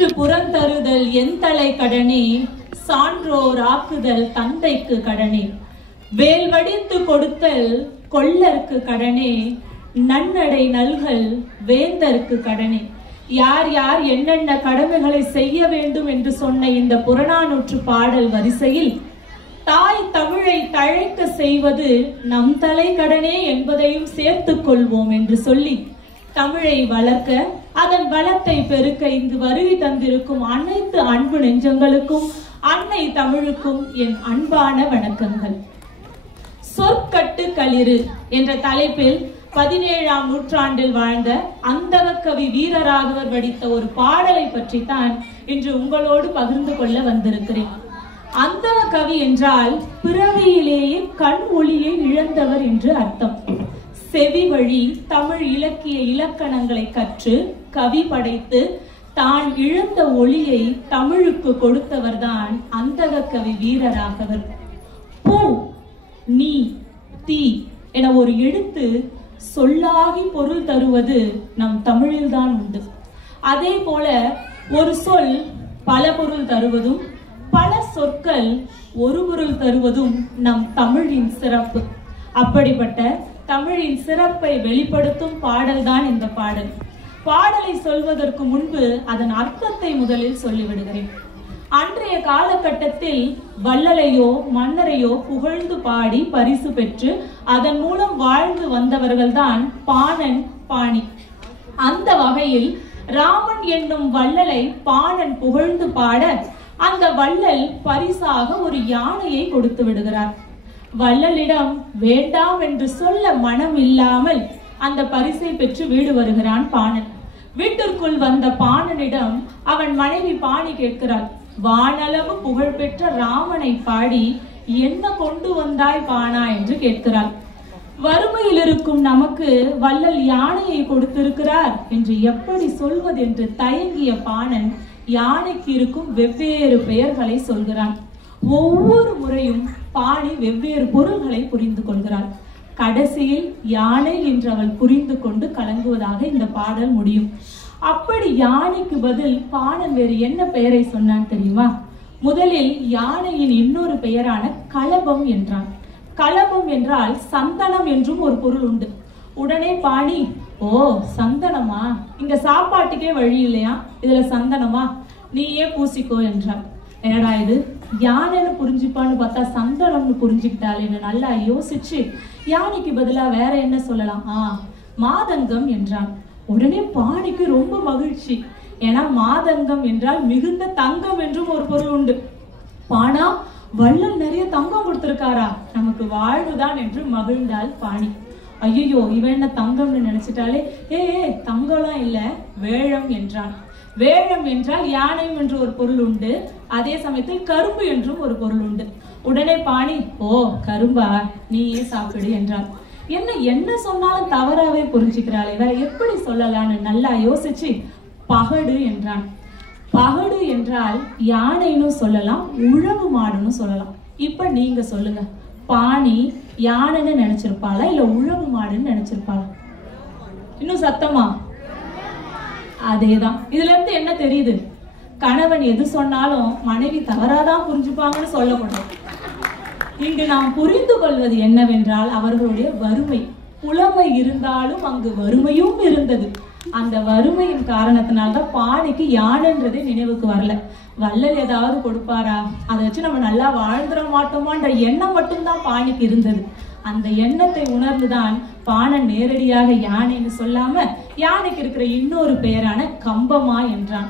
ஈன்று புறந்தருதல் எந்தலை கடனே, சான்றோர் ஆக்குதல் தந்தைக்கு கடனே. வேல் வடித்து கொடுத்தல் கொள்ளற்கு கடனே, நன்னடை நல்கல் வேந்தற்கு கடனே. யார் யார் என்னென்ன கடமைகளை செய்ய வேண்டும் என்று சொன்ன இந்த புறநானூற்று பாடல் வரிசையில் தாய் தமிழை தழைக்க செய்வது நம் தலை கடனே என்பதையும் சேர்த்துக் கொள்வோம் என்று சொல்லி தமிழை வளர்க்க, அதன் வளத்தை பெருக்க இங்கு வருகை தந்திருக்கும் அனைத்து அன்பு நெஞ்சங்களுக்கும் அன்னை தமிழுக்கும் என் அன்பான வணக்கங்கள். சொற்கட்டு களிறு என்ற தலைப்பில் 17ஆம் நூற்றாண்டில் வாழ்ந்த அந்தகக்கவி வீரராகவர் வடித்த ஒரு பாடலை பற்றி தான் இன்று உங்களோடு பகிர்ந்து கொள்ள வந்திருக்கிறேன். அந்தக கவி என்றால் பிறவியிலேயே கண் ஒளியை இழந்தவர் என்று அர்த்தம். செவி வழி தமிழ் இலக்கிய இலக்கணங்களை கற்று கவி படைத்து தான் இழந்த ஒளியை தமிழுக்கு கொடுத்தவர்தான் அந்தக கவி வீரராகவர். பூ, நீ, தீ என ஒரு எழுத்து சொல்லாகி பொருள் தருவது நம் தமிழில்தான் உண்டு. அதே போல ஒரு சொல் பல பொருள் தருவதும் பல சொற்கள் ஒரு பொருள் தருவதும் நம் தமிழின் சிறப்பு. அப்படிப்பட்ட தமிழின் சிறப்பை வெளிப்படுத்தும் பாடல்தான் இந்த பாடல். பாடலை சொல்வதற்கு முன்பு அதன் அர்த்தத்தை முதலில் சொல்லிவிடுகிறேன். அன்றைய காலகட்டத்தில் வள்ளலையோ மன்னரையோ புகழ்ந்து பாடி பரிசு பெற்று அதன் மூலம் வாழ்ந்து வந்தவர்கள்தான் பாணன், பாணி. அந்த வகையில் ராமன் என்னும் வள்ளலை பாணன் புகழ்ந்து பாட அந்த வள்ளல் பரிசாக ஒரு யானையை கொடுத்து விடுகிறார். வள்ளலிடம் வேண்டாம் என்று சொல்ல மனம் இல்லாமல் அந்த பரிசை பெற்று வீடு வருகிறான் பாணன். வீட்டிற்குள் வந்த பாணனிடம் அவன் மனைவி பாணி கேட்கிறார், வானளவு புகழ்பெற்ற ராமனை பாடி என்ன கொண்டு வந்தாய் பாணா என்று கேட்கிறார். வறுமையில் இருக்கும் நமக்கு வள்ளல் யானையை கொடுத்திருக்கிறார் என்று எப்படி சொல்வது என்று தயங்கிய பாணன் யானைக்கு இருக்கும் வெவ்வேறு பெயர்களை சொல்கிறான். ஒவ்வொரு முறையும் பாணி வெவ்வேறு பொருள்களை புரிந்து கொள்கிறார். கடைசியில் யானை என்று அவள் புரிந்து கொண்டு கலங்குவதாக இந்த பாடல் முடியும். அப்படி யானைக்கு பதில் பாணன் வேறு என்ன பெயரை சொன்னான் தெரியுமா? முதலில் யானையின் இன்னொரு பெயரான களபம் என்றான். களபம் என்றால் சந்தனம் என்றும் ஒரு பொருள் உண்டு. உடனே பாணி, ஓ சந்தனமா, இங்க சாப்பாட்டுக்கே வழி இல்லையா, இதுல சந்தனமா, நீயே பூசிக்கோ என்றான். என்னடா இது, யானைன்னு புரிஞ்சுப்பான்னு பார்த்தா சந்தனம்னு புரிஞ்சுக்கிட்டாள் என்று நல்லா யோசிச்சு யானைக்கு பதிலா வேற என்ன சொல்லலாம், மாதங்கம் என்றான். உடனே பாணிக்கு ரொம்ப மகிழ்ச்சி. ஏன்னா மாதங்கம் என்றால் மிகுந்த தங்கம் என்றும் ஒரு பொருள் உண்டு. பாணா, வள்ளல் நிறைய தங்கம் கொடுத்திருக்காரா, நமக்கு வாழ்வுதான் என்று மகிழ்ந்தாள் பாணி. ஐயோ, இவன் என்ன தங்கம்னு நினைச்சிட்டாலே, தங்கம்லாம் இல்ல, வேழம் என்றான். வேழம் என்றால் யானையும் என்று ஒரு பொருள் உண்டு. அதே சமயத்தில் கரும்பு என்றும் ஒரு பொருள் உண்டு. உடனே பாணி, ஓ கரும்பா, நீயே சாப்பிடு என்றான். என்ன சொன்னாலும் தவறாவே புரிஞ்சுக்கிறாளே, வேற எப்படி சொல்லலான்னு நல்லா யோசிச்சு பகடு என்றான். பகடு என்றால் யானைன்னு சொல்லலாம், உழவு மாடுன்னு சொல்லலாம். இப்ப நீங்க சொல்லுங்க, பாணி யானைன்னு நினைச்சிருப்பாளா இல்ல உழவு மாடுன்னு நினைச்சிருப்பாளா? இன்னும் சத்தமா? அதேதான். இதுல இருந்து என்ன தெரியுது? கணவன் எது சொன்னாலும் மனைவி தவறாதான் புரிஞ்சுப்பாங்கன்னு சொல்லப்படும். இங்கு நாம் புரிந்து கொள்வது என்னவென்றால் அவர்களுடைய வறுமை. புலமை இருந்தாலும் அங்கு வறுமையும் இருந்தது. அந்த வறுமையின் காரணத்தினால்தான் பாணிக்கு யானைன்றதே நினைவுக்கு வரல. வள்ளல் ஏதாவது கொடுப்பாரா, அதை வச்சு நம்ம நல்லா வாழ்ந்துட மாட்டோமான்ற எண்ணம் மட்டும்தான் பாணிக்கு இருந்தது. அந்த எண்ணத்தை உணர்ந்துதான் பாணன் நேரடியாக யானைன்னு சொல்லாம யானைக்கு இருக்கிற இன்னொரு பெயரான கம்பமா என்றான்.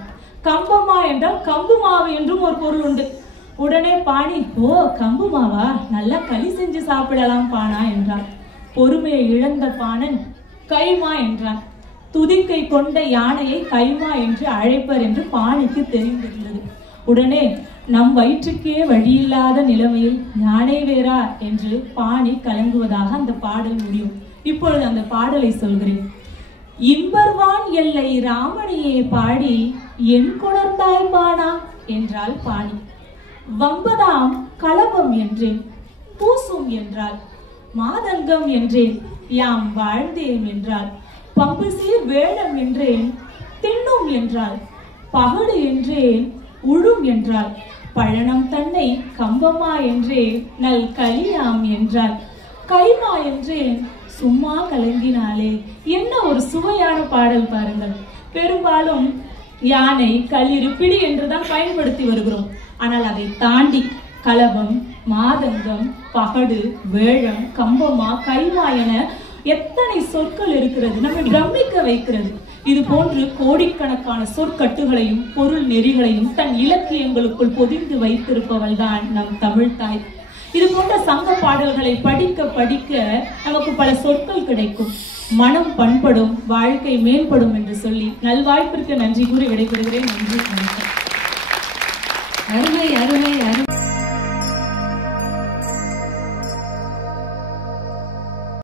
கம்பமா என்றால் கம்பு மாவு என்றும் ஒரு பொருள் உண்டு. உடனே பாணி, ஓ கம்பு மாவா, நல்லா களி செஞ்சு சாப்பிடலாம் பாணா என்றான். பொறுமையை இழந்த பாணன் கைமா என்றான். துதிக்கை கொண்ட யானையை கைமா என்று அழைப்பர் என்று பாணிக்கு தெரிந்திருந்தது. உடனே நம் வயிற்றுக்கே வழியில்லாத நிலைமையில் யானை வேறா என்று பாணி கலங்குவதாக அந்த பாடல் முடியும். இப்பொழுது அந்த பாடலை சொல்கிறேன். இம்பர்வான் எல்லை ராமணியே பாடி என் கொணர்ந்தாய் பாணா என்றாள் பாணி. வம்பதாம் களபம் என்றேன், பூசும் என்றாள், மாதங்கம் என்றேன், யாம் வாழ்ந்தேன் என்றாள், பம்பு சீர் வேடம் என்றேன், தின்னும் என்றாள், பகடு என்றேன் உழும் என்றாள், பழனம் தன்னை கம்பமா என்றே நல் கலியாம் என்றாள், கைமா என்றேன் சும்மா கலங்கினாலே. என்ன ஒரு சுவையான பாடல் பாருங்கள். பெரும்பாலும் யானை, களிறு, பிடி என்றுதான் பயன்படுத்தி வருகிறோம். ஆனால் அதை தாண்டி கலவம், மாதங்கம், பகடு, வேழம், கம்பமா, கைமா என எத்தனை சொற்கள் இருக்கிறது, நம்மை பிரமிக்க வைக்கிறது. இது போன்று கோடிக்கணக்கான சொற்கட்டுகளையும் பொருள் நெறிகளையும் தன் இலக்கியங்களுக்குள் பொதிந்து வைத்திருப்பவள் தான் நம் தமிழ் தாய். இது போன்ற சங்க பாடல்களை படிக்க படிக்க நமக்கு பல சொற்கள் கிடைக்கும், மனம் பண்படும், வாழ்க்கை மேம்படும் என்று சொல்லி நல்வாய்ப்பிற்கு நன்றி கூறி விடைபெறுகிறேன். நன்றி. அருமை அருமை.